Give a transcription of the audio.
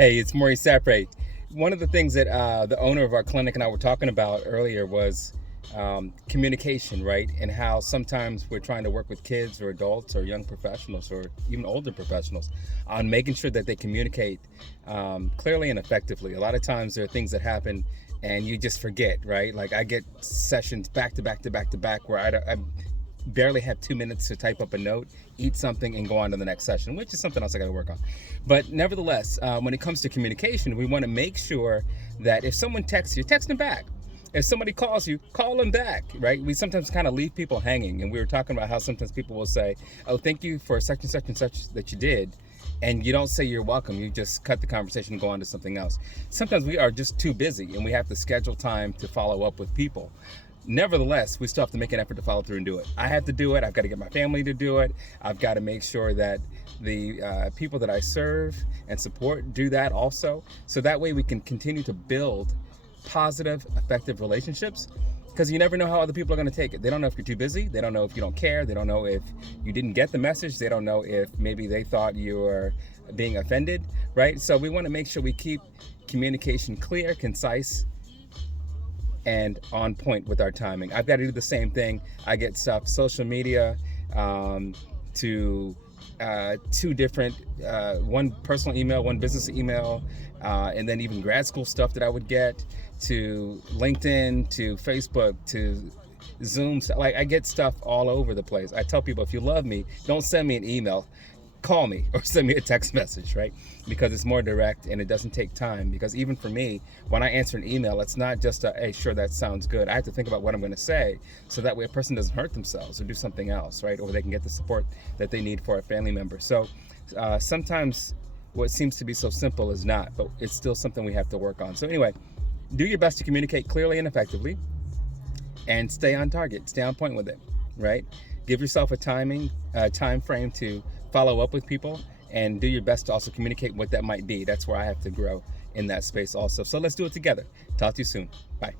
Hey, it's Maurice Sapre. One of the things that the owner of our clinic and I were talking about earlier was communication, right? And how sometimes we're trying to work with kids or adults or young professionals or even older professionals on making sure that they communicate clearly and effectively. A lot of times there are things that happen and you just forget, right? Like I get sessions back to back to back to back where I barely have 2 minutes to type up a note, eat something, and go on to the next session, which is something else I got to work on. But nevertheless, when it comes to communication, we want to make sure that if someone texts you, text them back. If somebody calls you, call them back, right? We sometimes kind of leave people hanging. And we were talking about how sometimes people will say, oh, thank you for such and such and such that you did. And you don't say you're welcome. You just cut the conversation and go on to something else. Sometimes we are just too busy and we have to schedule time to follow up with people. Nevertheless, we still have to make an effort to follow through and do it. I have to do it. I've got to get my family to do it. I've got to make sure that the people that I serve and support do that also. So that way we can continue to build positive, effective relationships, because you never know how other people are going to take it. They don't know if you're too busy. They don't know if you don't care. They don't know if you didn't get the message. They don't know if maybe they thought you were being offended, right? So we want to make sure we keep communication clear, concise, and on point with our timing. I've got to do the same thing. I get stuff, social media, to two different, one personal email, one business email, and then even grad school stuff that I would get, to LinkedIn, to Facebook, to Zoom. Like I get stuff all over the place. I tell people, if you love me, don't send me an email. Call me or send me a text message, right? Because it's more direct and it doesn't take time. Because even for me, when I answer an email, it's not just a, hey, sure, that sounds good. I have to think about what I'm going to say so that way a person doesn't hurt themselves or do something else, right? Or they can get the support that they need for a family member. So sometimes what seems to be so simple is not, but it's still something we have to work on. So anyway, do your best to communicate clearly and effectively and stay on target, stay on point with it, right? Give yourself a time frame to follow up with people, and do your best to also communicate what that might be. That's where I have to grow in that space also. So let's do it together. Talk to you soon. Bye.